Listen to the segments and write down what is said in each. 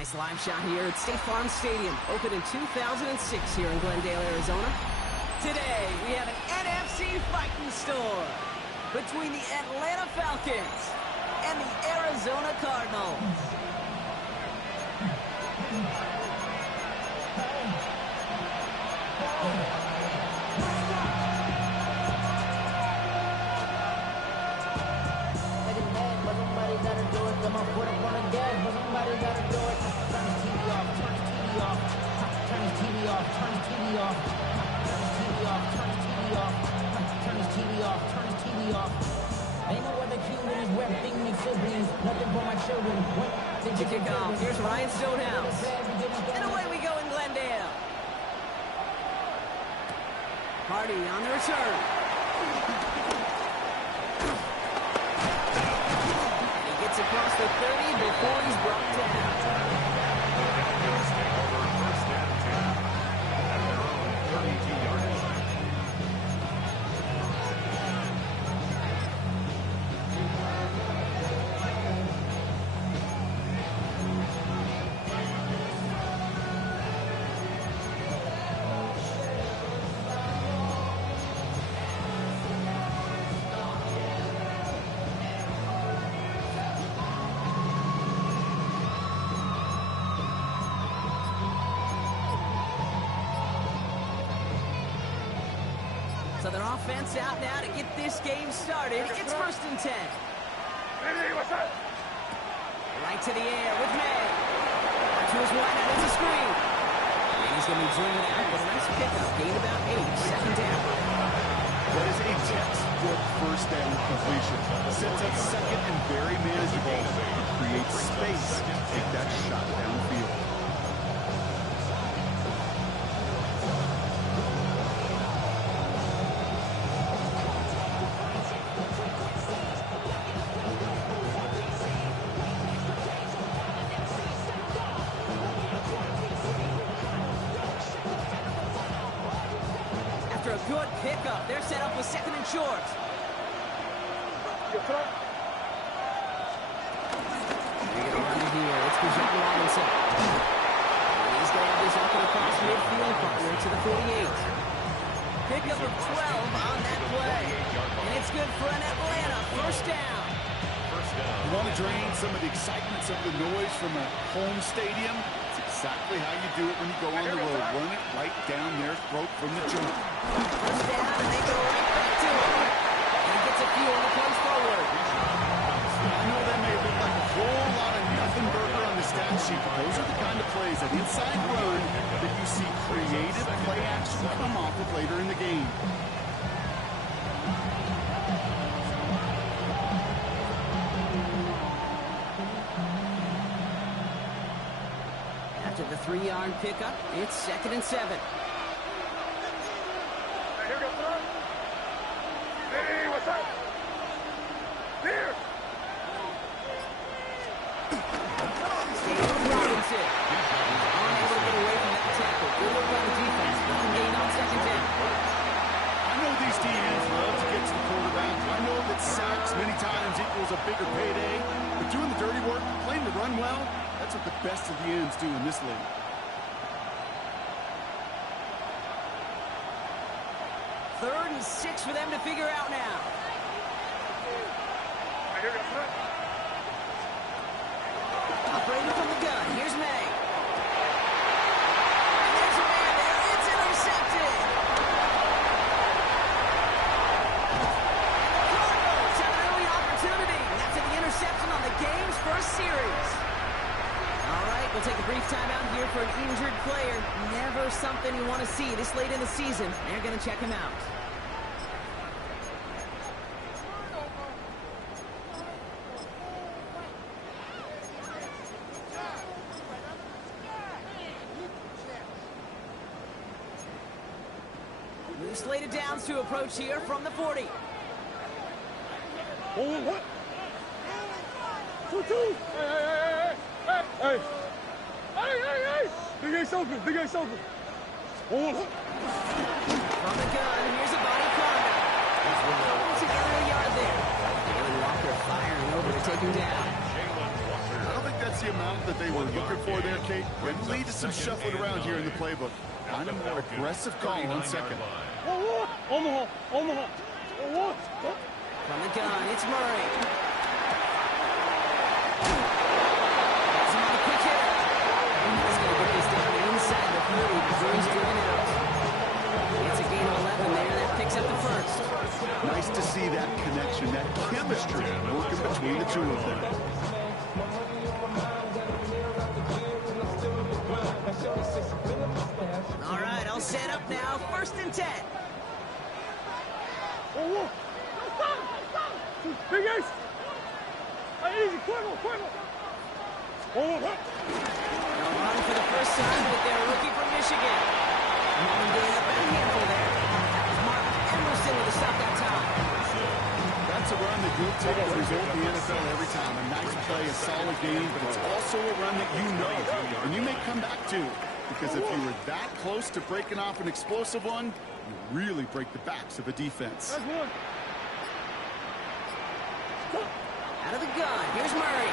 Nice live shot here at State Farm Stadium, opened in 2006 here in Glendale, Arizona. Today, we have an NFC fighting store between the Atlanta Falcons and the Arizona Cardinals. To kick off, here's Ryan Stonehouse. And away we go in Glendale. Hardy on the return. And he gets across the 30 before he's brought down. So their offense out now to get this game started. It's 1st and 10. Right to the air with May. To his right, and it's a screen. And he's going to be driven out with a nice pickup. Gain about 8. 2nd down. That is a textbook first down completion. Sets up second and very manageable. Creates space to take that shot downfield. After a good pickup, they're set up with 2nd and short. They're going to run here. It's Bijan Robinson. And he's going to have this up and across midfield, partner to the 48. Pickup of 12 on that play. And it's good for an Atlanta 1st down. You want to drain some of the excitement, some of the noise from a home stadium? It's exactly how you do it when you go on the road. Run it right down their throat from the jump. 1st down, and they go right back to it. And he gets a few on the punch forward. I know that may look like a whole lot of nothing burger on the stat sheet, but those are the kind of plays, that inside run, that you see creative play action come off of later in the game. After the 3-yard pickup, it's 2nd and 7. Hey, what's up? Here! Stay with Robinson. He's unable to get away from that tackle. Good work by the defense. One gain on 2nd down. I know these DNs love to get to the quarterback. I know that sacks many times equals a bigger payday, but doing the dirty work, playing to run well, that's what the best of the ends do in this league. Third and 6 for them to figure out now. Operating from the gun. Here's May. And there's a man there. It's intercepted. And the Cardinals have an early opportunity after the interception on the game's first series. All right, we'll take a brief timeout here for an injured player. Never something you want to see this late in the season. They're going to check him out. New slated downs to approach here from the 40. Oh, what? 2-2. Hey. Big Ace open. Oh, what? From the gun, here's a body contact. Together a yard there. Jalen Walker firing over to take him down. I don't think that's the amount that they were looking for there, Kate. Can lead to some shuffling around here in the playbook. Kind of more aggressive call on second. Omaha. From the gun, it's Murray. That's another quick hitter. He's going to get this down inside the 30 before he's driven out. It's a gain of 11 there. That picks up the first. Nice to see that connection, that chemistry working between the two of them. All right, I'll set up now. 1st and 10. Big Ace. Easy, quick. Run for the first time with their rookie from Michigan. Martin getting up a handful there. That was Martin Emerson with a stop that time. That's a run that you'll take as a result in the NFL every time. A nice play, a solid game, but it's also a run that you know and you may come back to. Because if you were that close to breaking off an explosive one, you really break the backs of a defense. Out of the gun, here's Murray.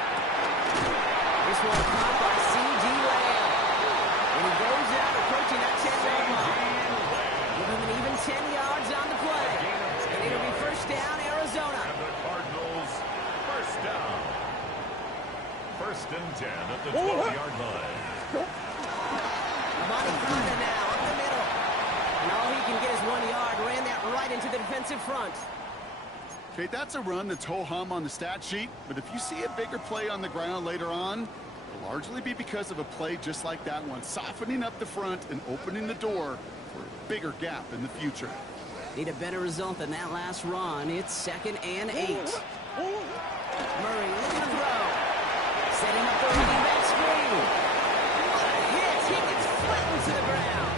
This one caught by C.D. Lamb. And he goes out approaching that 10-yard line. Give him an even 10 yards on the play. And it'll be first down, Arizona. And the Cardinals, first down. 1st and 10 at the 12-yard line. Amani Fonda now up the middle. And all he can get is 1 yard. Ran that right into the defensive front. Okay, that's a run that's ho-hum on the stat sheet, but if you see a bigger play on the ground later on, it'll largely be because of a play just like that one, softening up the front and opening the door for a bigger gap in the future. Need a better result than that last run. It's 2nd and 8. Murray looking to throw. Setting up the running back screen. What a hit! He gets flattened to the ground.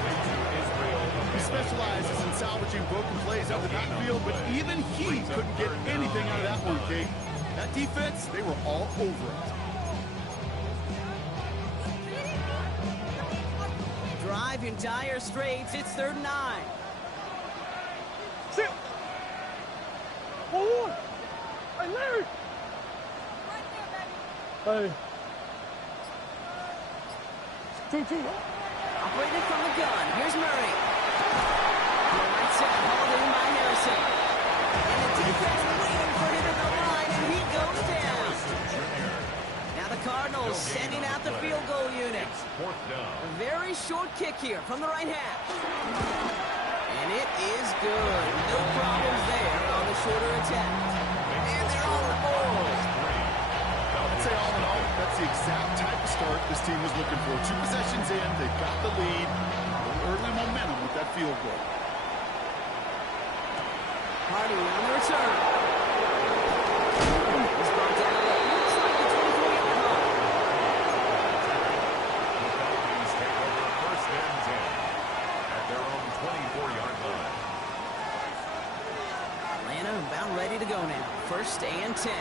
He specializes in salvaging broken plays out of the backfield, but even he couldn't get anything out of that one, Kate. That defense, they were all over it. Drive in dire straits. It's 3rd and 9. Sit. Hold on. Hey, Larry. Hey. 2-2. Operating from the gun. Here's Murray. Right side, hauled in by Harrison. And the defense waiting for him at the line, and he goes down. Now the Cardinals sending out the field goal unit. A very short kick here from the right half. And it is good. No problems there on the shorter attack. And they're on the board. I'd say all in all, that's the exact type of start this team was looking for. 2 possessions in, they've got the lead. Early momentum with that field goal. Hardy on the return. He's brought down. Looks like the 24-yard line. The Falcons take over 1st and 10 at their own 24-yard line. Atlanta about ready to go now. 1st and 10.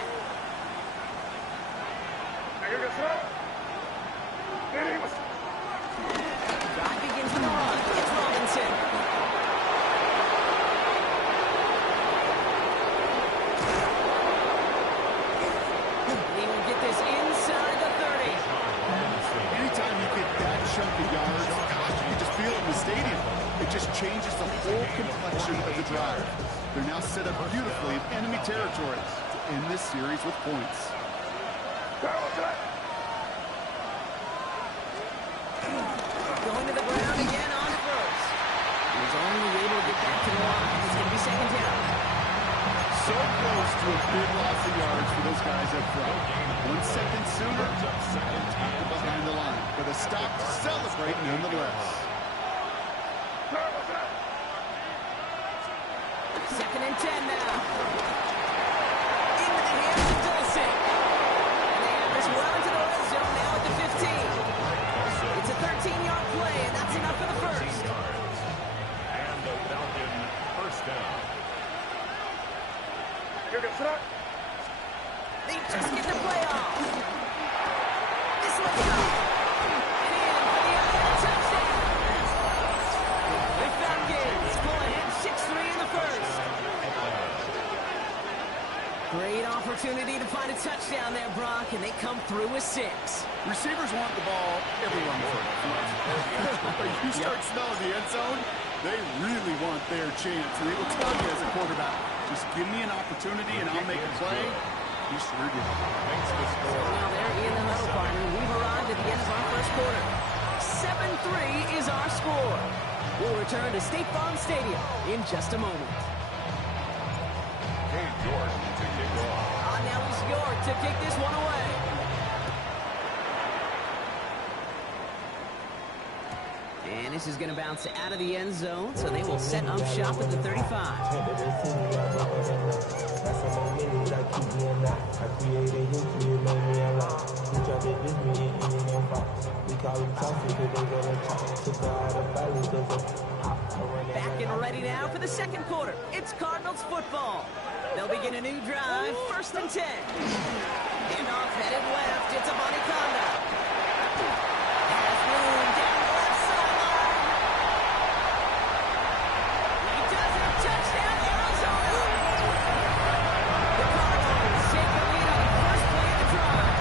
Drive begins with a run. It's Robinson. He will get this inside the 30. Anytime you get that chunk of yards, gosh, you can just feel it in the stadium. It just changes the whole complexion of the drive. They're now set up beautifully in enemy territory to end this series with points. Going to the ground again on 1st. He's only able to get back to the line. It's going to be 2nd down. So close to a big loss of yards for those guys up front. 1 second sooner, behind the line. But a stop to celebrate nonetheless. 2nd and 10 now. Into the hands of Dulcich. And they have this well into the red zone now at the 15. It's a 13-yard play, and that's enough for the first. And the Falcon first down. They just get the play off. This one's up. And in for the other touchdown. The Falcons pull ahead 6-3 in the first. Great opportunity to find a touchdown there, Brock, and they come through with with 6. Receivers want the ball everywhere. But you start smelling the end zone, they really want their chance. And they will tell you as a quarterback, just give me an opportunity and I'll make a play. You sure did. Now they're in the huddle, partner. We've arrived at the end of our first quarter. 7-3 is our score. We'll return to State Farm Stadium in just a moment. Hey, York to kick off. Now it's York to kick this one away. And this is going to bounce out of the end zone, so they will set up shop at the 35. Back and ready now for the second quarter. It's Cardinals football. They'll begin a new drive, 1st and 10. Handoff headed left. It's a Bonnie Conda. Has room down the left sideline. He does it. Touchdown, Arizona. The Cardinals take the lead on the first play of the drive.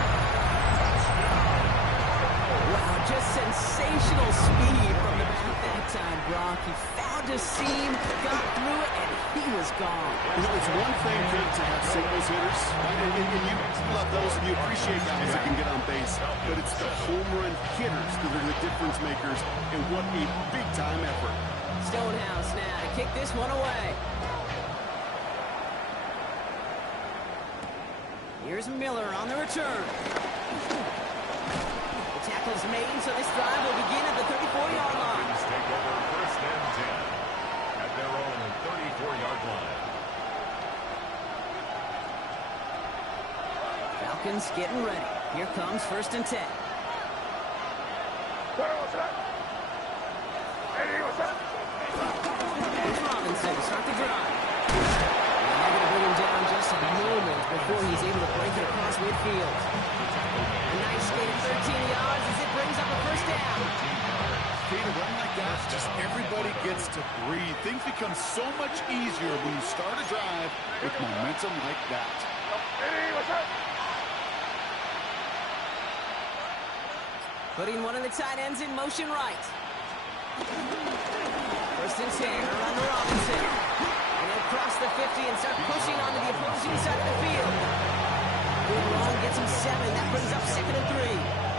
Wow, just sensational speed from the back that time, Brock. He found a seam, got through it, and he was gone. You know, it's one thing to have singles hitters, and you love those, and you appreciate guys that can get on base, but it's the home run hitters that are the difference makers, and what a big-time effort. Stonehouse now to kick this one away. Here's Miller on the return. The tackle's made, so this drive will begin at the 34-yard line. Falcons take over 1st and 10 at their own 34-yard line. Falcons getting ready. Here comes 1st and 10. Here's Robinson to start the drive. And they're going to bring him down just a moment before he's able to break it across midfield. A nice skate of 13 yards as it brings up a 1st down. Kate, a run like that, just everybody gets to breathe. Things become so much easier when you start a drive with momentum like that. Putting one of the tight ends in motion right. 1st and 10, around to Robinson. And he'll cross the 50 and start pushing onto the opposing side of the field. Good run, gets him 7. That brings up 2nd and 3.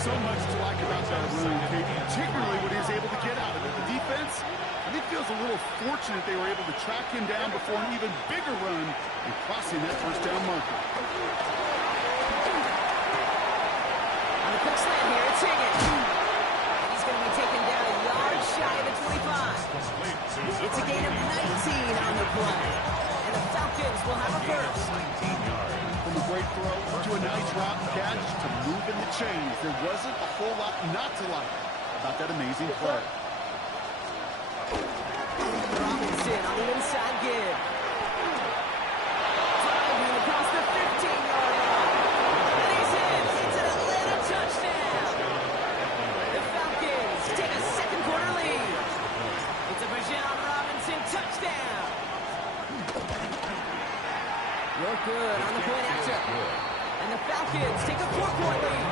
So much to like about that run, Kate, particularly what he was able to get out of it. The defense, I think, feels a little fortunate they were able to track him down before an even bigger run and crossing that 1st down marker. On the quick slant here, it's Higgins. He's going to be taken down a yard shy of the 25. It's a gain of 19 on the play. And the Falcons will have a 1st. From a great throw to a nice route catch to moving the chains. There wasn't a whole lot not to like about that amazing play. Robinson on the inside give. Driving across the 15-yard line. And he's in. It's an Atlanta touchdown. The Falcons take a second quarter lead. It's a Bijan Robinson touchdown. You're good on the point after. And the Falcons take a 4-point lead.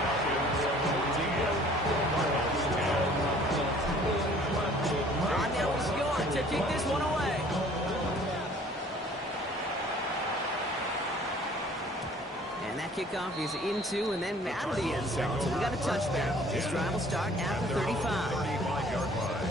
And now it's York to kick this one away. And that kickoff is into and then out of the end zone. So we got a touchback. This drive will start at the 35. 35-yard line.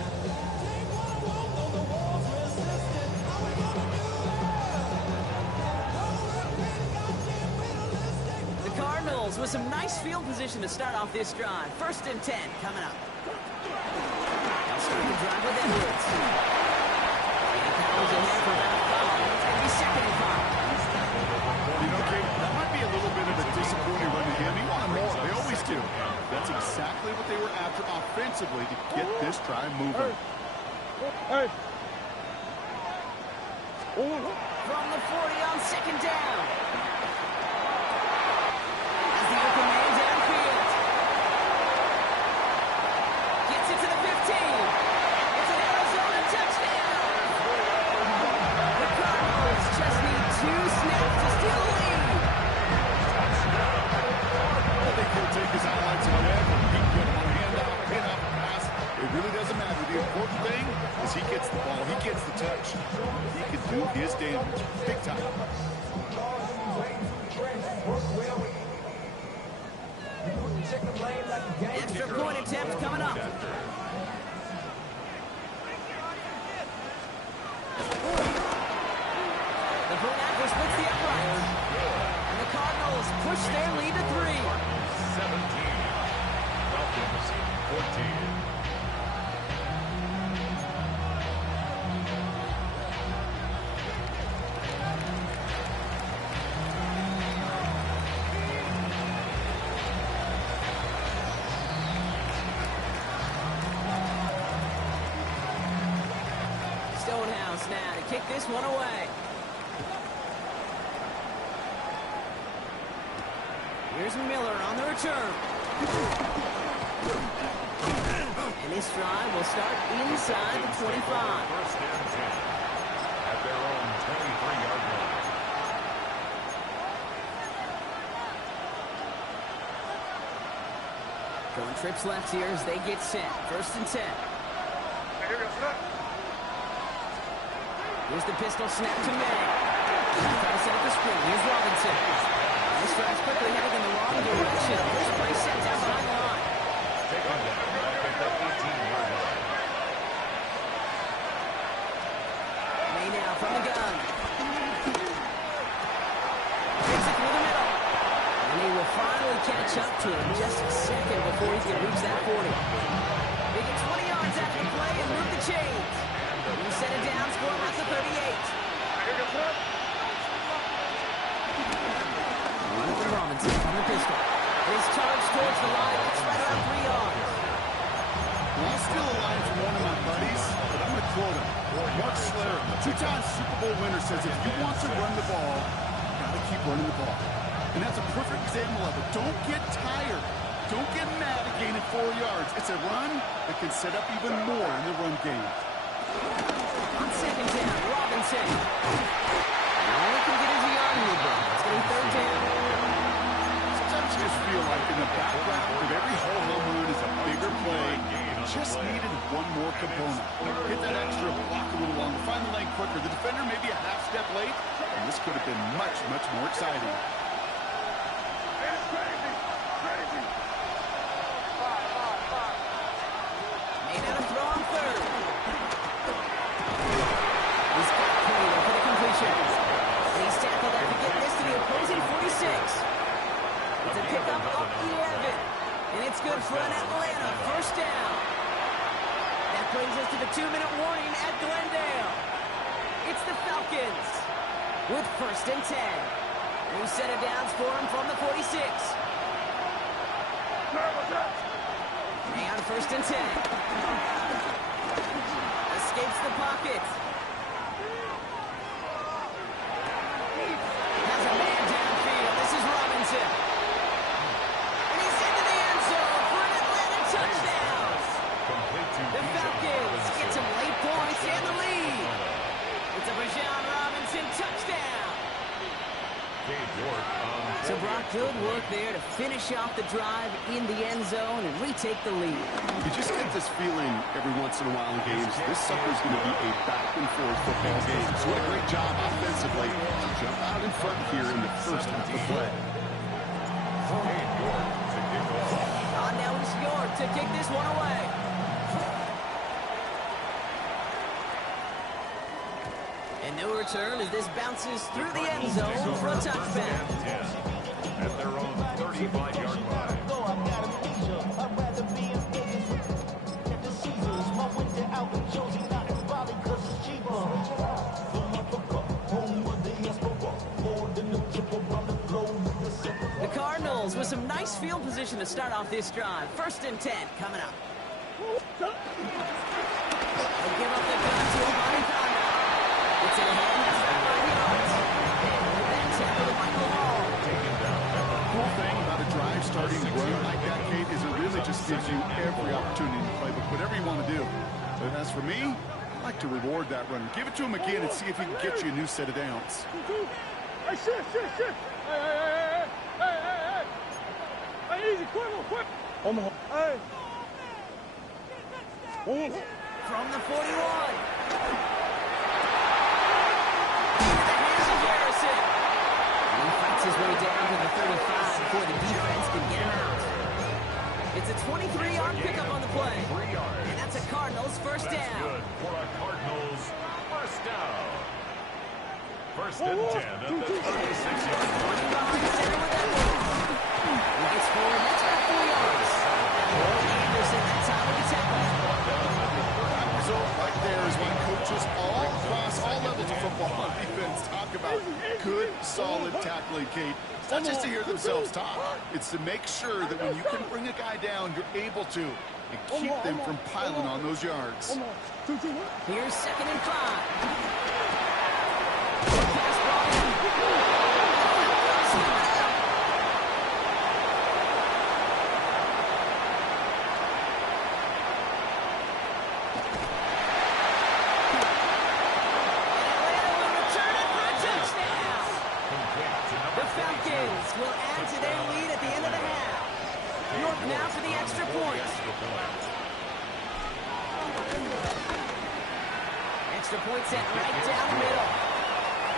With some nice field position to start off this drive. 1st and 10 coming up. They'll start the drive with Edwards. And Powell's in there for about 5. It's going to be 2nd and 5. You know, Kate, that might be a little bit of a disappointing run to him. He wanted more. They always do. That's exactly what they were after offensively to get this drive moving. Hey. From the 40 on 2nd down. The open man downfield. Gets it to the 15. It's an Arizona touchdown. The Cardinals just need 2 snaps to steal the lead. important thing is he gets the ball, he gets the touch. He can do his damage big time. Extra point attempt coming up. The Bernacco splits the upright. And the Cardinals push their lead to 3. 17. Falcons 14. Stonehouse now to kick this one away. Here's Miller on the return. And this drive will start inside the 25. First and 10 at their own 23-yard line. Going trips left here as they get set. First and 10. Here's the pistol snap to May. Trying to set up the screen. Here's Robinson. This drive's quickly headed in the wrong direction. First play set down behind the line. Taking down at the 18-yard line. May now from the gun. Takes it through the middle. And he will finally catch up to him just a second before he can reach that 40. They get 20 yards after the play and move the chains. He set it down, score at the 38. Jonathan Robinson on the pistol. His charge towards the line. It's right around 3 yards. Well, I'm still alive from one of my buddies, but I'm going to quote him. Mark Slater, two-time Super Bowl winner, says if you want to run the ball, you got to keep running the ball. And that's a perfect example of it. Don't get tired. Don't get mad at gaining 4 yards. It's a run that can set up even more in the run game. On second down, Robinson. All he can get is a yard in the ball. It's going to be third down. Sometimes you just feel like in the background of every whole home run is a bigger play. Just needed one more component. Hit that extra block a little longer. Find the lane quicker. The defender may be a half step late, and this could have been much, much more exciting. Made out a throw on third. He's got Cleveland for the completion. And he's tackled after getting this to the opposing 46. It's a pickup of 11. And it's good for an Atlanta first down. That brings us to the 2-minute warning at Glendale. It's the Falcons with first and 10. New set of downs for him from the 46. May on first and 10. Escapes the pocket. Has a man downfield. This is Robinson. And he's into the end zone for an Atlanta touchdown. The Falcons get some late points and the lead. It's a Bijan Robinson touchdown. So Brock, good work there to finish off the drive in the end zone and retake the lead. You just get this feeling every once in a while in games. This sucker's going to be a back-and-forth football game. So what a great job offensively to jump out in front here in the first half of play. On now is York to kick this one away. And no return as this bounces through the end zone for a touchdown. At their own 35-yard line. The Cardinals with some nice field position to start off this drive. First and 10 coming up. They'll give up the gun to Amani Kanda. It's in hand, that's 5 yards. That tackle to Michael Hall. Cool thing about a drive starting run like that, Kate, is it really just gives you every opportunity to play whatever you want to do. But as for me, I like to reward that runner. Give it to him again and see if he can get you a new set of downs. Hey, shit. Hey, easy, quick. On the hole. Hey. from the 41. Into the hands of Harrison. And he fights his way down to the 35 before the defense can get him out. It's a 23-yard pickup on the play. 3 yards. And that's a Cardinals first That's down. good for a Cardinals first down. First and 10 at the 36-yard line. Behind center with that one. He gets forward, that's about 4 yards. Anderson, that time with the tackle. Result right there is why coaches all across all levels of football on defense talk about good, solid tackling, Kate. It's not just to hear themselves talk. It's to make sure that when you can bring a guy down, you're able to and keep them from piling on those yards. Here's 2nd and 5. Pass ball in. The Falcons will add to their lead at the end of the half. York now for the extra point. Extra point set right down the middle.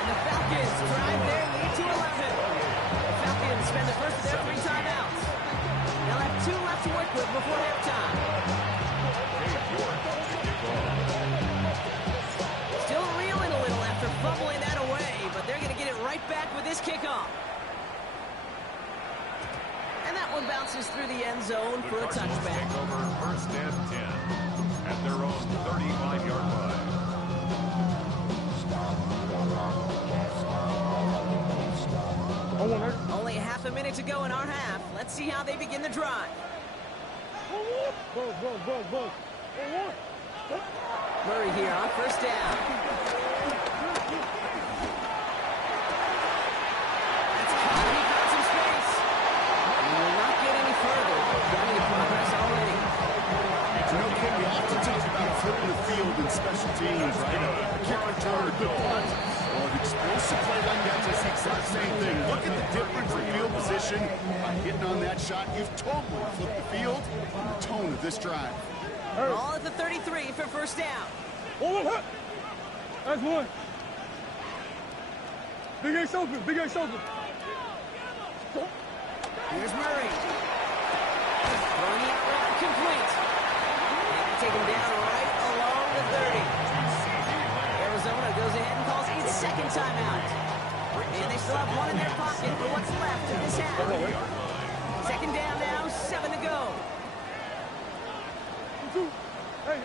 And the Falcons drive their lead to 11. The Falcons spend the first of their 3 timeouts. They'll have 2 left to work with before halftime. Still reeling a little after fumbling that away, but they're going to get it right back with this kickoff. And that one bounces through the end zone for a touchback. Take over first and 10 at their own 35-yard line. Only half a minute to go in our half. Let's see how they begin the drive. Murray here on first down. That's caught. He found some space. He will not get any further. Got any progress already. You know, Ken, we often talk about flipping the field in special teams, right? A kick return, a good punt, or an explosive play like that, just the exact same thing. Look at the difference in field position. By hitting on that shot, you've totally flipped the field and the tone of this drive. Ball at the 33 for first down. That's one. Big Ace open, Big Ace open. Here's Murray. Throwing it around complete. And they take him down right along the 30. Arizona goes ahead and calls a second timeout. And they still have one in their pocket for what's left of this half. Second down now, 7 to go. 2-2. Hey,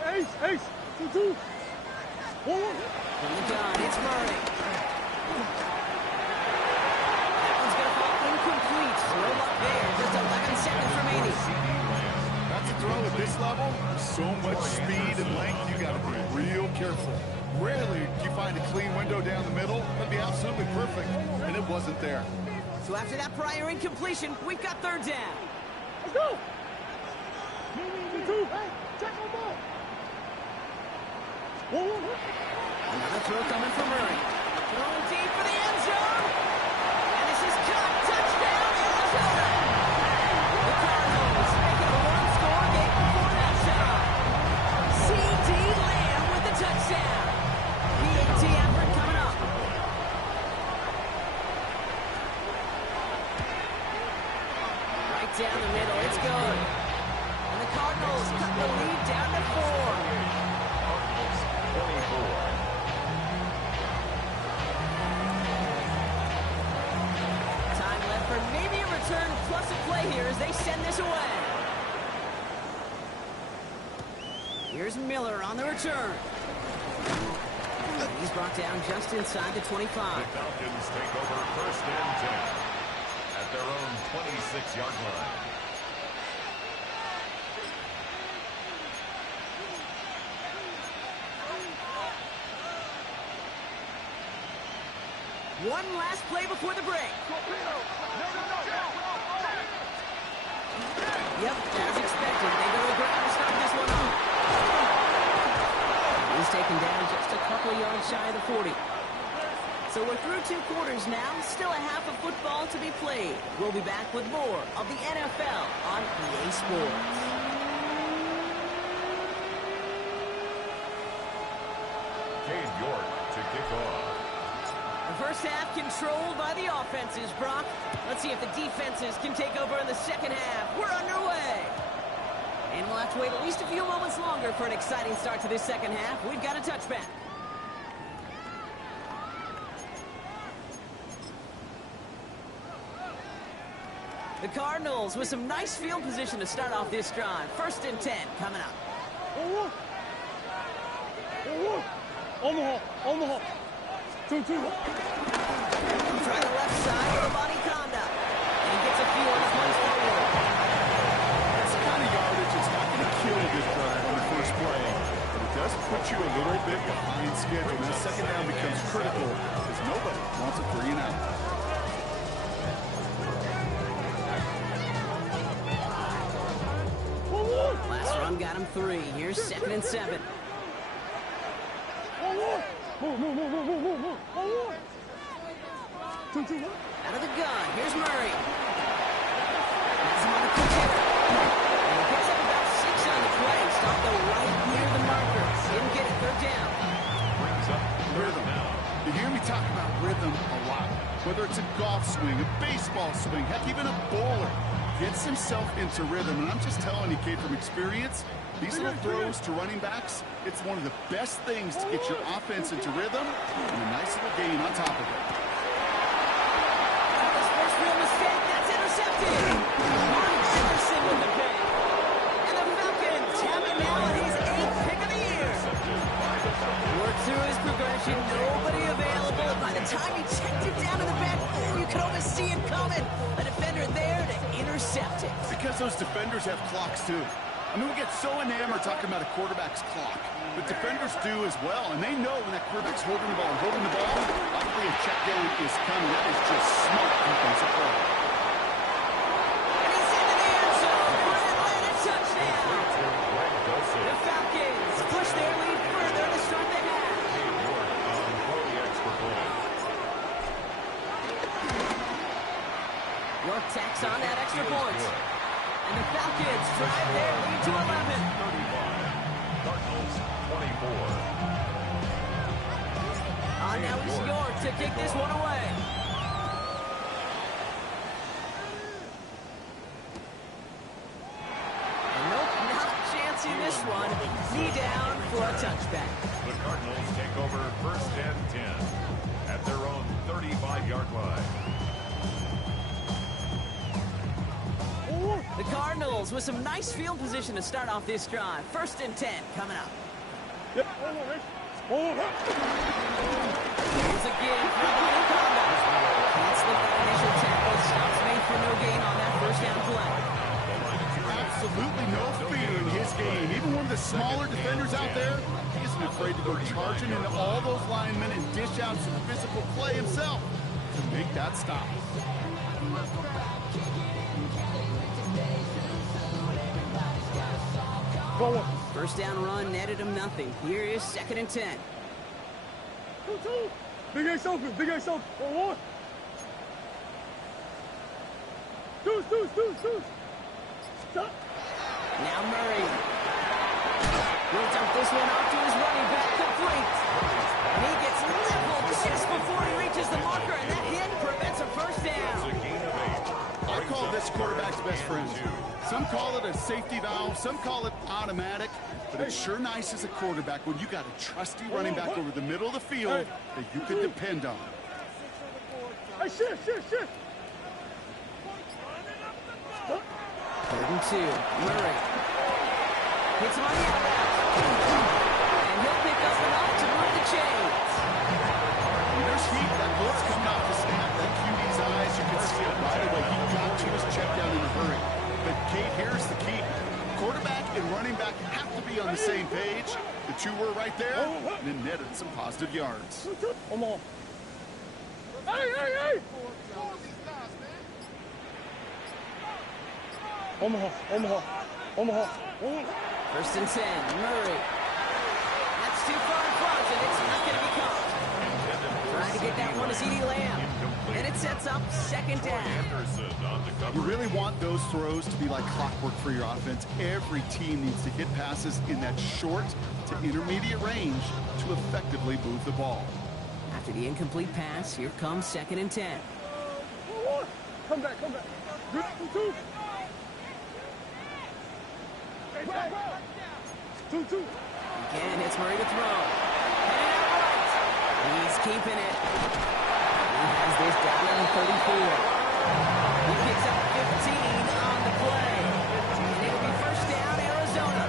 Ace. 2-2. 1-1. From the gun, it's Murray. That one's going to fall incomplete. No luck there. Just 11 seconds remaining. That's a throw at this level. So much speed and length, you got to be real careful. Rarely do you find a clean window down the middle. That'd be absolutely perfect, and it wasn't there. So after that prior incompletion, we've got third down. Let's go. 2-2. Hey, check on ball. 1-1. Another throw coming from Murray. Throwing deep for the end zone. And this is caught. Touchdown, Arizona. The Cardinals making a one-score game before halftime. C.D. Lamb with the touchdown. PAT effort coming up. Right down the middle. It's good. And the Cardinals cut the lead down to 4. 24. Time left for maybe a return plus a play here as they send this away. Here's Miller on the return. He's brought down just inside the 25. The Falcons take over first and 10 at their own 26-yard line. One last play before the break. Yep, as expected. They go to the ground to start this one off. He's taken down just a couple yards shy of the 40. So we're through 2 quarters now. Still a half of football to be played. We'll be back with more of the NFL on EA Sports. Cade York to kick off. The first half controlled by the offenses, Brock. Let's see if the defenses can take over in the second half. We're underway. And we'll have to wait at least a few moments longer for an exciting start to this second half. We've got a touchback. The Cardinals with some nice field position to start off this drive. 1st and 10 coming up. Omaha. 2-2. Try the left side of the body conduct. And he gets a few on the punch forward. That's the kind of yardage that's not going to kill this drive on the first play. But it does put you a little bit behind schedule. And that second down becomes critical because nobody wants a 3 and out. Last run got him 3. Here's 2nd and 7. Out of the gun. Here's Murray. Has him on the quick hitter. And he picks up about 6 on the play. Stopped the right near the marker. Didn't get it. 3rd down. Brings up Rhythm. You hear me talk about rhythm a lot. Whether it's a golf swing, a baseball swing, heck, even a bowler gets himself into rhythm. And I'm just telling you, Kate, from experience, these little throws to running backs, it's one of the best things to get your offense into rhythm and a nice little gain on top of it. His first real mistake. That's intercepted. Mark Anderson with the pick. And the Falcons have it now on his 8th pick of the year. Worked through his progression. Nobody available. By the time he checked it down in the back, you could almost see it coming. A defender there to intercept it. Because those defenders have clocks, too. I mean, we get so enamored talking about a quarterback's clock, but defenders do as well, and they know when that quarterback's holding the ball, obviously a check down is coming. That is just smart defensive play. And he's into the end zone for an Atlanta touchdown. The Falcons push their lead further to start the half. Cade York on the extra point. York tacks on that extra point. And the Falcons drive their lead to 11. 35. Cardinals 24. Now it's York to kick this one away. And nope, not chancing this one. Knee down for a touchback. The Cardinals take over 1st and 10 at their own 35-yard line. The Cardinals with some nice field position to start off this drive. 1st and 10 coming up. Here's again for the conduct. Can't slip that initial tackle. Stops made for no gain on that 1st down play. Absolutely no fear in his game. Even one of the smaller defenders out there, he isn't afraid to go charging into all those linemen and dish out some physical play himself to make that stop. Go on. 1st down run netted him nothing. Here is 2nd and 10. 2-2. Big Ace open. Go on. Deuce. Stop. Now Murray. He'll dump this one off to his running back, complete. And he gets leveled just before he reaches the marker, and that hit prevents a 1st down. I call this quarterback's best friend. Some call it a safety valve, some call it automatic, but it's sure nice as a quarterback when you got a trusty running back over the middle of the field that you can depend on. Hey, shift. 3rd and 2. Murray. Hits him on the outroute. And he'll pick up enough to move the chains. And there's heat. That blitz coming off the snap. That QB's eyes, you can see it right away. He got to his check down in a hurry. But, Kate, here's the key. Quarterback and running back have to be on the same page. The two were right there, and it netted some positive yards. Come on. Hey! Omaha. 1st and 10. Murray. That's too far in front, and it's not going to be caught. Trying to get that one to CeeDee Lamb. And it sets up second down. You really want those throws to be like clockwork for your offense. Every team needs to hit passes in that short to intermediate range to effectively move the ball. After the incomplete pass, here comes 2nd and 10. Come back. 2-2. 2-2. Again, it's Murray to throw. Headed out right. He's keeping it. He has this down at the 34. He picks up 15 on the play. And it'll be first down, Arizona.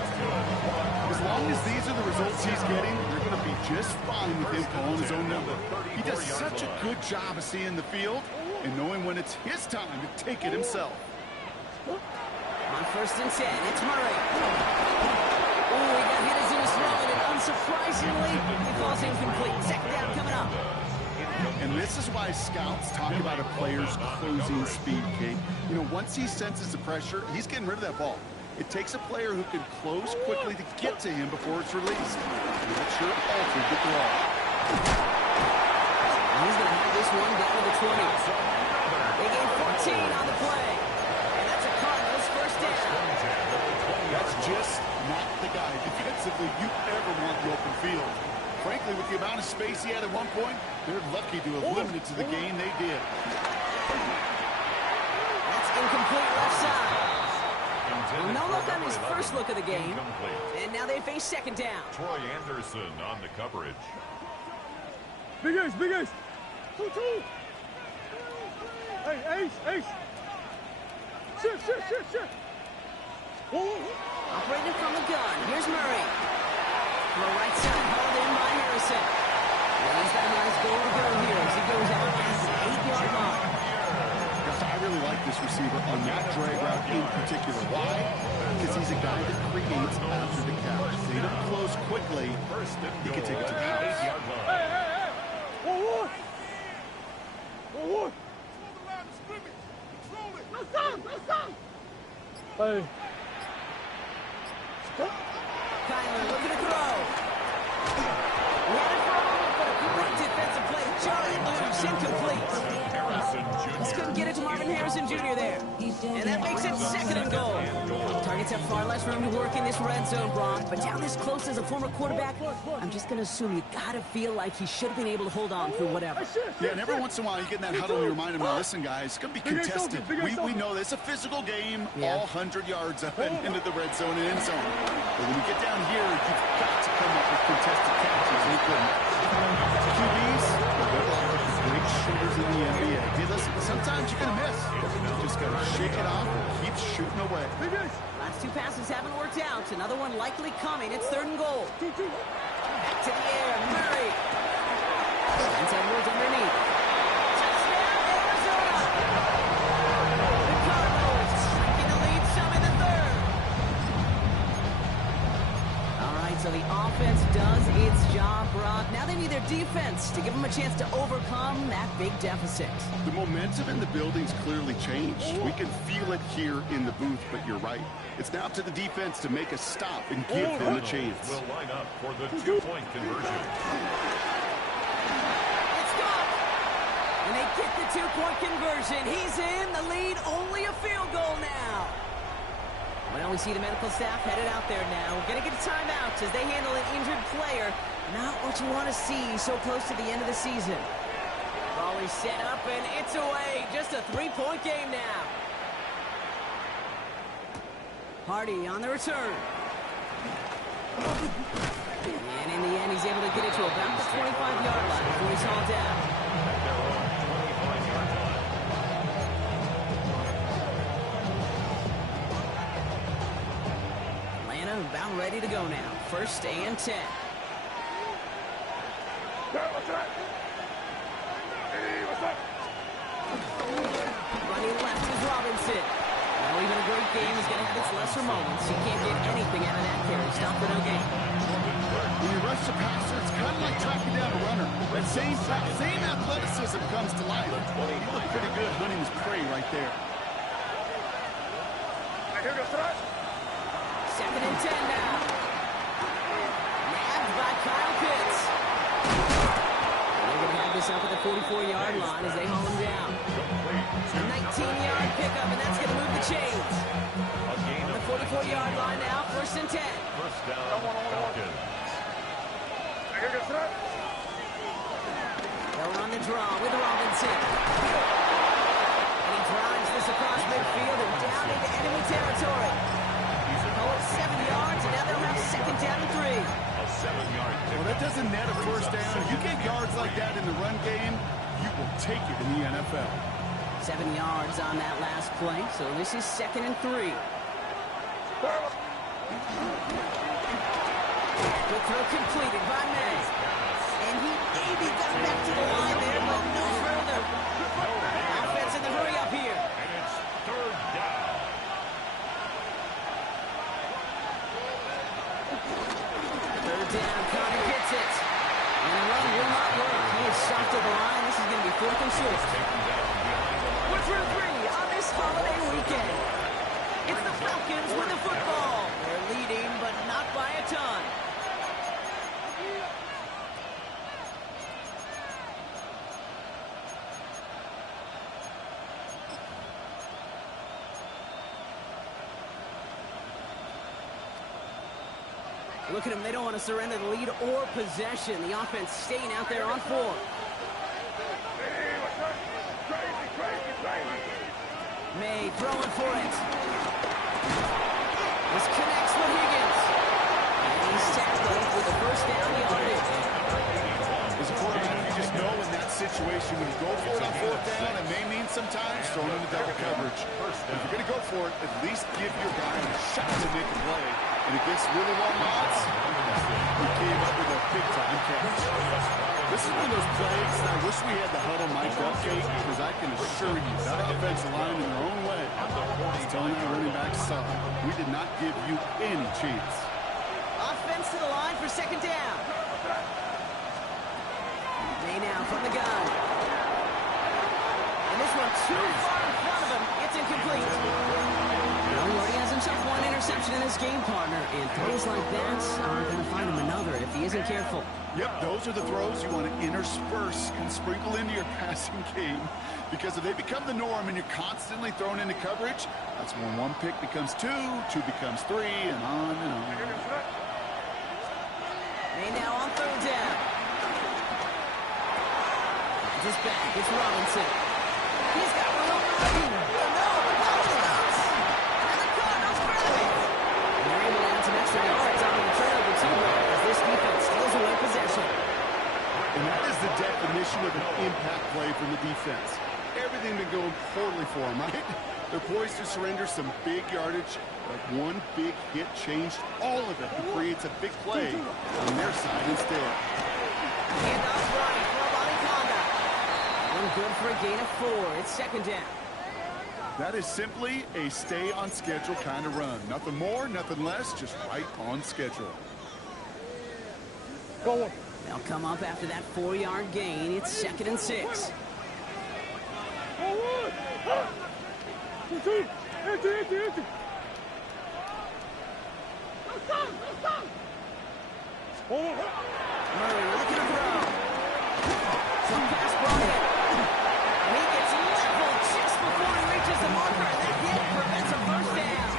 As long as these are the results he's getting, they're going to be just fine with him calling his own number. He does such a good job of seeing the field and knowing when it's his time to take it himself. On 1st and 10, it's Murray. Oh, he got hit as he was throwing it. Unsurprisingly, he falls incomplete. 2nd down coming up. And this is why scouts talk about a player's closing speed, Kate. You know, once he senses the pressure, he's getting rid of that ball. It takes a player who can close quickly to get to him before it's released. And that sure altered the throw. He's going to have this one down to the 20. They gain 14 on the play. And that's a Cardinals first down. That's just not the guy defensively you ever want in the open field. Frankly, with the amount of space he had at one point, they're lucky to have limited to the gain they did. That's incomplete left side. Well, no look on his first look of the game. And now they face 2nd down. Troy Anderson on the coverage. Big Ace. 2-2. Hey, Ace. Shit. Operating from the gun. Here's Murray. To the right side, held in by Harrison. And he's got a nice goal to go here as he goes out past the 8-yard line. I really like this receiver on that drag route in particular. Why? Because he's a guy that creates after the catch. If they don't close quickly, he can take it to the house. Hey. 1-1. Hey. Kyler looking to throw. Ran it wrong, but a great defensive play. Charlie moves incomplete. Just couldn't get it to Marvin Harrison Jr. there. And that makes it 2nd and goal. Targets have far less room to work in this red zone, Brock. But down this close as a former quarterback, I'm just going to assume you got to feel like he should have been able to hold on through whatever. Yeah, and every once in a while you get in that huddle and you remind him, now listen, guys, it's going to be contested. We know this. It's a physical game, all 100 yards up and into the red zone and end zone. But when you get down here, you've got to come up with contested catches. And he couldn't. QBs, they're like the great shooters in the NBA. Hey, listen, sometimes you're going to miss. You just got to shake it off and keep shooting away. Last 2 passes haven't worked out. Another one likely coming. It's 3rd and goal. Back to the air. Murray. Sends Edwards underneath. Touchdown, Arizona. The Cardinals taking the lead some in the 3rd. All right, so the offense does its job, Brock. Now they need their defense to give them a chance to overcome that big deficit. The momentum in the building's clearly changed. We can feel it here in the booth, but you're right. It's now up to the defense to make a stop and give them a chance. Will line up for the 2-point conversion. It's gone. And they get the 2-point conversion. He's in the lead. Only a field goal now. Well, we see the medical staff headed out there now. We're going to get a timeout as they handle an injured player. Not what you want to see so close to the end of the season. Ball is set up, and it's away. Just a 3-point game now. Hardy on the return. And in the end, he's able to get it to about the 25-yard line before he's hauled down. Atlanta about ready to go now. 1st and 10. Running left is Robinson. Now even a great game is going to have its lesser moments. You can't get anything out of that carry. Stop for no gain. When you rush the passer, it's kind of like tracking down a runner. That same athleticism comes to life. He looked pretty good hunting his prey right there. 2nd and 10 now. Nabbed by Kyle Pitts. They're going to have this up at the 44-yard line as they haul him down. A 19-yard pickup, and that's going to move the chains. On the 44-yard line now, 1st and 10. First down, Falcons. They'll run the draw with Robinson. And he drives this across midfield and down into enemy territory. Oh, 7 yards, and now they'll have 2nd down and 3. A 7-yard pickup. Well, that doesn't net a first down. You get yards like that in the run game, you will take it in the NFL. 7 yards on that last play, so this is 2nd and 3. Good throw completed by May. And he maybe got back to the line there, but no further. Offense in the hurry up here. And it's 3rd down. Third down, Connor gets it. And the run will not work. He is stopped at the line. This is going to be 4th and short. We're through 3 on this holiday weekend. It's the Falcons with the football. They're leading, but not by a ton. Look at them. They don't want to surrender the lead or possession. The offense staying out there on 4. May throwing for it. This connects with Higgins. And he's tackled with the 1st down yardage. As a quarterback, you just know in that situation when you go for it on 4th down, it may mean sometimes throwing into double coverage. But if you're going to go for it, at least give your guy a shot to make a play. And against really long odds, he came up with a big-time catch. This is one of those plays that I wish we had the huddle mic'd up, Kate, because I can assure you that offensive line in their own way is telling the running back, son, we did not give you any chance. Offense to the line for 2nd down. May now from the gun. And this one too far in front of him. It's incomplete. Well, he already has himself one interception in his game, partner, and throws like that are going to find him another if he isn't careful. Yep, those are the throws you want to intersperse and sprinkle into your passing game, because if they become the norm and you're constantly thrown into coverage, that's when 1 pick becomes 2, 2 becomes 3, and on and on. May now on 3rd down. Just back, it's Robinson. He's got room to run. No, stops. And the Cardinals grab it. And they're able to add some extra yards on the turnover too, as this defense steals away possession. And that is the definition of an impact play from the defense. Everything been going poorly for them, right? They're poised to surrender some big yardage, but one big hit changed all of it and creates a big play on their side instead. Handoff right for Conda. One good for a gain of 4. It's 2nd down. That is simply a stay on schedule kind of run. Nothing more, nothing less, just right on schedule. Go on. They'll come up after that 4-yard gain. It's 2nd and 6. Forward. Empty. Forward. Murray looking to throw. Some pass brought in. And he gets leveled just before he reaches the marker, and that hit prevents a 1st down.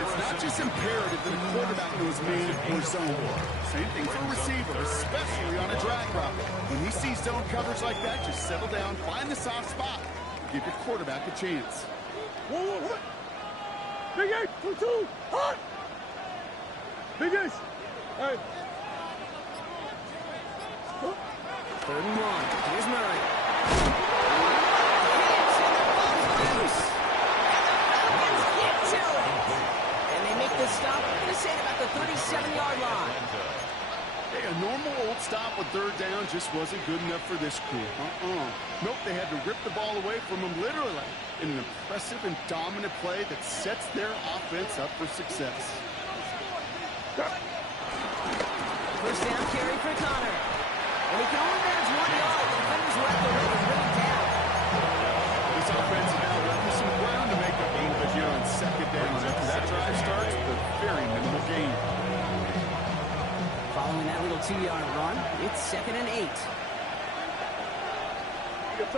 It's not just imperative that a quarterback knows man or zone. Same thing for a receiver, especially on a drag route. When he sees zone coverage like that, just settle down, find the soft spot, and give your quarterback a chance. Forward. Big Ace. 2-2. Hot. Big Ace. Hey. 3rd and 1. Here's Murray. And they make this stop, I'm going to say, at about the 37-yard line. Hey, a normal old stop with 3rd down just wasn't good enough for this crew. Nope, they had to rip the ball away from them literally in an impressive and dominant play that sets their offense up for success. 1st down carry for Connor. And he can only manage 1 yard. The defenders were at the ready to bring him down. This offense is now left some ground to make up a little bit here on 2nd down. After that drive starts with a very minimal gain. Following that little 2-yard run, it's 2nd and 8. Throwing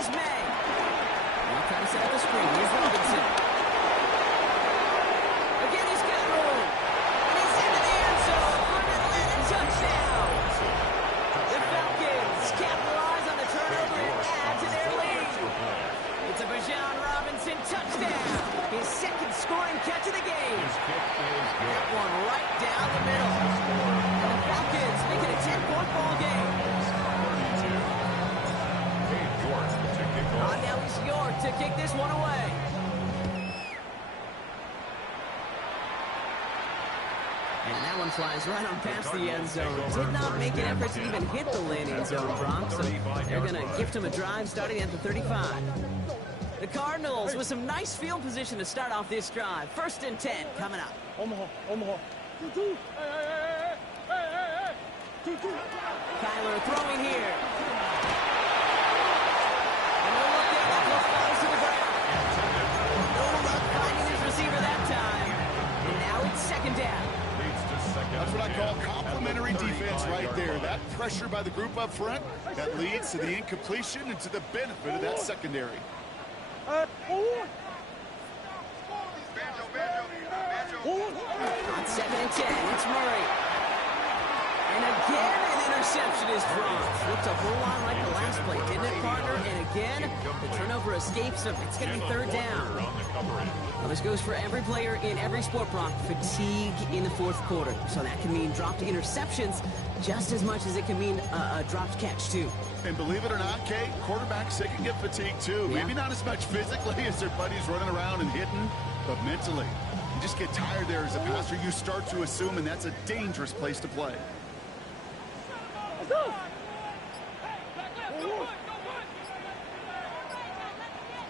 is May. Now trying to set up the screen. Here's Robinson. Again, he's got room. And he's into the end zone for an Atlanta touchdown. The Falcons capitalize on the turnover and add to their lead. It's a Bijan Robinson touchdown. His second scoring catch of the game. That one right down the middle. And the Falcons make it a 10-point ball game. Now it's York to kick this one away. And that one flies right on past the end zone. Did not make an effort to even hit the landing zone, Bronx. So they're going to gift him a drive starting at the 35. The Cardinals with some nice field position to start off this drive. 1st and 10 coming up. Omaha. 2-2. Hey. 2-2. Kyler throwing here. And no look there, that goes falls to the ground. No luck finding his receiver that time. And now it's 2nd down. That's what I call complimentary defense right there. That pressure by the group up front, that leads to the incompletion and to the benefit of that secondary. On 2nd and 10, it's Murray. And again, an interception is dropped. Looked a whole lot like the last play, didn't it, partner? And again, the turnover escapes him. It's going to be 3rd down. Well, this goes for every player in every sport, Brock. Fatigue in the 4th quarter. So that can mean dropped interceptions just as much as it can mean a dropped catch, too. And believe it or not, Kate, quarterbacks, they can get fatigued, too. Yeah. Maybe not as much physically as their buddies running around and hitting, but mentally. You just get tired there as a passer. You start to assume, and that's a dangerous place to play. Let's go.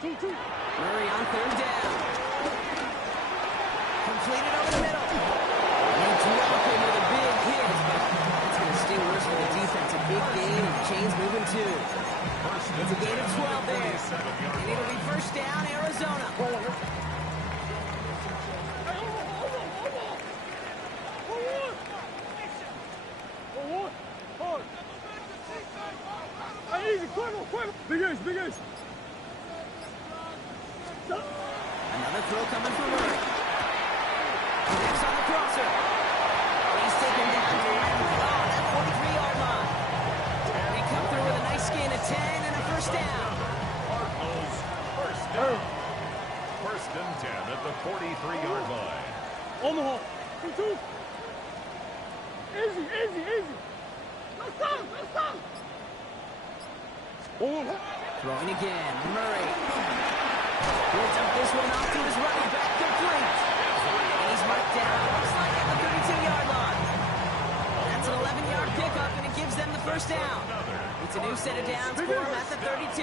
Murray on 3rd down. Completed over the middle. And drop him with a big hit. It's going to sting worse for the defense. A big gain, and the chain's moving too. It's a gain of 12 there. And it'll be 1st down, Arizona. Easy, quick. Big ace. Another throw coming from Murray. Next on the crosser. He's taken down to that 43-yard line. They come through with a nice gain of 10 and a 1st down. Cardinals, 1st down. 1st and 10 at the 43-yard line. Omaha. 2-2. Easy. Let's go. Throwing again. Murray. He'll dump this one off to his running back, complete. And he's marked down, looks like at the 32-yard line. That's an 11-yard pickup, and it gives them the 1st down. It's a new set of downs for him at the 32.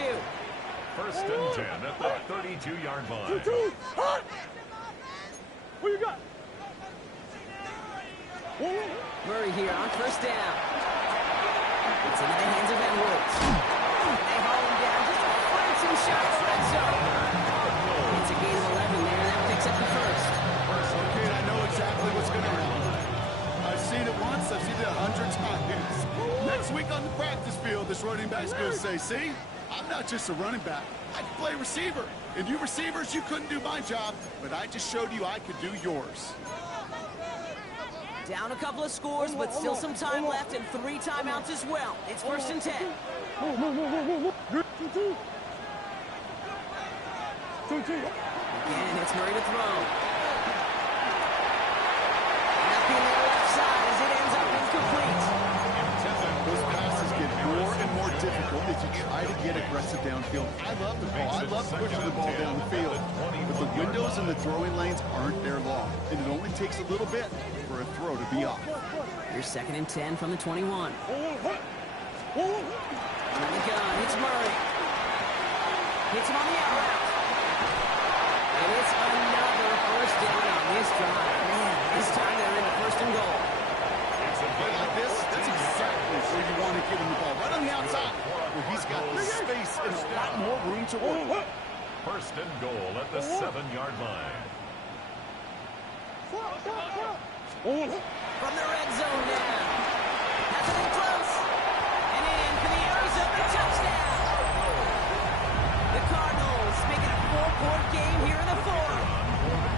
1st and 10 at the 32-yard line. 2-2. Hot. Who you got? Murray here on 1st down. It's into the hands of Edwards. And they haul him down just a fraction shy of the red zone. It's a gain of 11 there. That picks up the 1st. Okay, I know exactly what's going to happen. I've seen it once. I've seen it 100 times. Next week on the practice field, this running back's going to say, see, I'm not just a running back. I can play receiver. And you receivers, you couldn't do my job, but I just showed you I could do yours. Down a couple of scores, but still some time left and 3 timeouts as well. It's 1st and 10. Good. 2-2. Again, it's Murray to throw. Nothing there left side as it ends up incomplete. Those passes get more and more difficult as you try to get aggressive downfield. I love the ball. I love pushing the ball down the field. But the windows and the throwing lanes aren't there long. And it only takes a little bit for a throw to be off. Here's 2nd and 10 from the 21. Oh. On the gun, it's Murray. Hits him on the out route. And it's another 1st down on this drive. Man, this time they're in the 1st and goal. Play like this, that's exactly where you want to give him the ball. Right on the outside, where he's got the space and a lot more room to work. 1st and goal at the 7-yard line. From the red zone now. That's it in close. And in for the Arizona half-court game here in the fourth.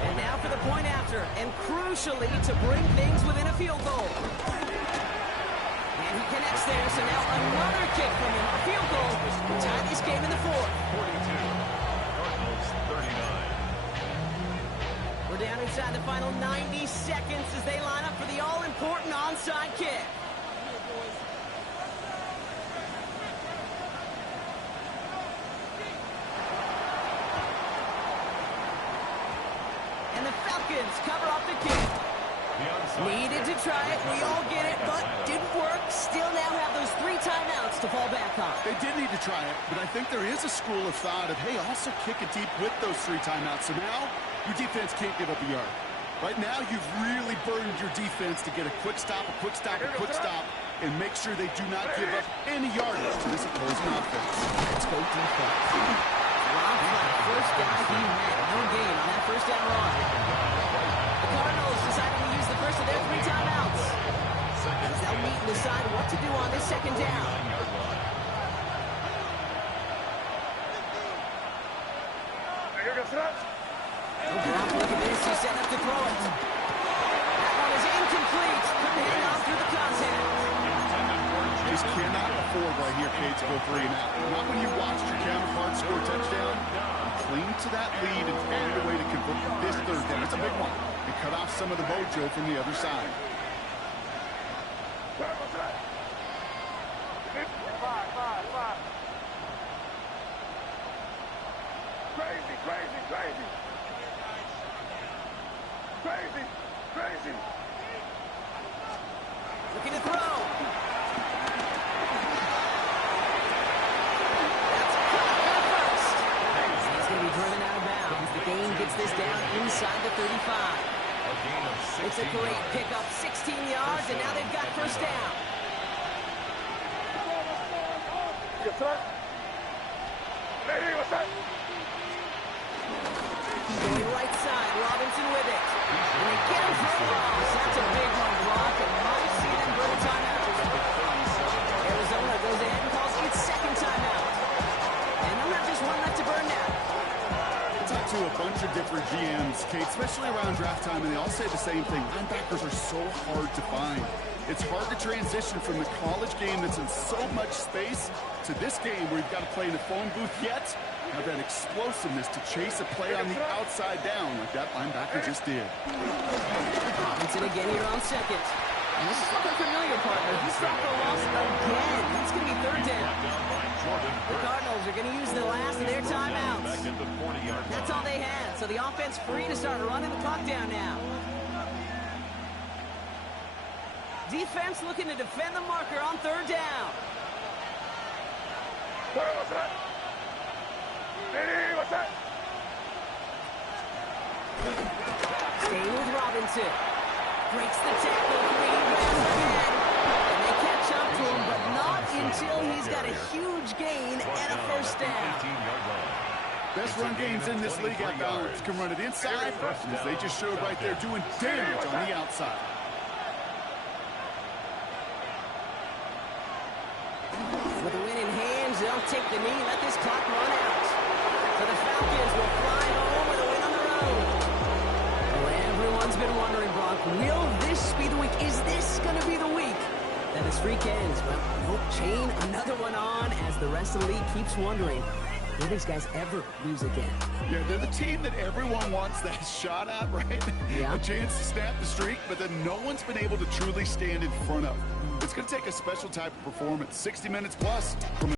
And now for the point after, and crucially to bring things within a field goal. And he connects there, so now another kick from him, a field goal to tie this game in the fourth. 42, Cardinals 39. We're down inside the final 90 seconds as they line up for the all-important onside kick. And the Falcons cover up the kick. Needed to try it, we all get it, but didn't work. Still now have those 3 timeouts to fall back on. They did need to try it, but I think there is a school of thought of, hey, also kick it deep with those 3 timeouts. So now your defense can't give up a yard. Right now, you've really burdened your defense to get a quick stop, and make sure they do not give up any yardage to this opposing offense. Let's go defense. Rob Flatt, first guy he had, no gain on that first down run. The Cardinals decided to use the first of their 3 timeouts. As they'll meet and decide what to do on this second down. Look at this, he's set up to throw it. That one is incomplete. Couldn't hang on through the contact. Just cannot afford right here, Kate, to go 3 and out. Not when you watched your counterpart score a touchdown. Cling to that lead and find a way to convert this third down. It's a big one. And cut off some of the mojo from the other side. Crazy. Looking to throw. That's caught first. He's going to be driven out of bounds. The gain gets this down inside the 35. It's a great pickup, 16 yards, and now they've got first down. Going right side, Robinson with it. And they get him for a loss. That's a big one, Brock, and might see them burn a timeout. Arizona goes ahead and calls its second timeout. And they'll have just one left to burn now. I talked to a bunch of different GMs, Kate, especially around draft time, and they all say the same thing. Linebackers are so hard to find. It's hard to transition from the college game that's in so much space to this game where you've got to play in a phone booth, yet have that explosiveness to chase a play on the outside down like that linebacker just did. Robinson again here on second. And this is looking familiar, partner. He's dropped the loss again. It's going to be third down. The Cardinals are going to use the last of their timeouts. That's all they had. So the offense free to start running the clock down now. Defense looking to defend the marker on third down. Staying with Robinson. Breaks the tackle. Green grabs again. And they catch up to him, but not until he's got a huge gain and a first down. Best run games in this league at balance can run it inside, as they just showed right there, doing damage on the outside. With the win in hands, they'll take the knee, let this clock run out. So the Falcons will fly home with a win on the road. Well, everyone's been wondering, Brock, will this be the week? Is this going to be the week that the streak ends? Well, nope, chain another one on as the rest of the league keeps wondering, will these guys ever lose again? Yeah, they're the team that everyone wants that shot at, right? Yeah. A chance to snap the streak, but then no one's been able to truly stand in front of. It's going to take a special type of performance, 60 minutes plus from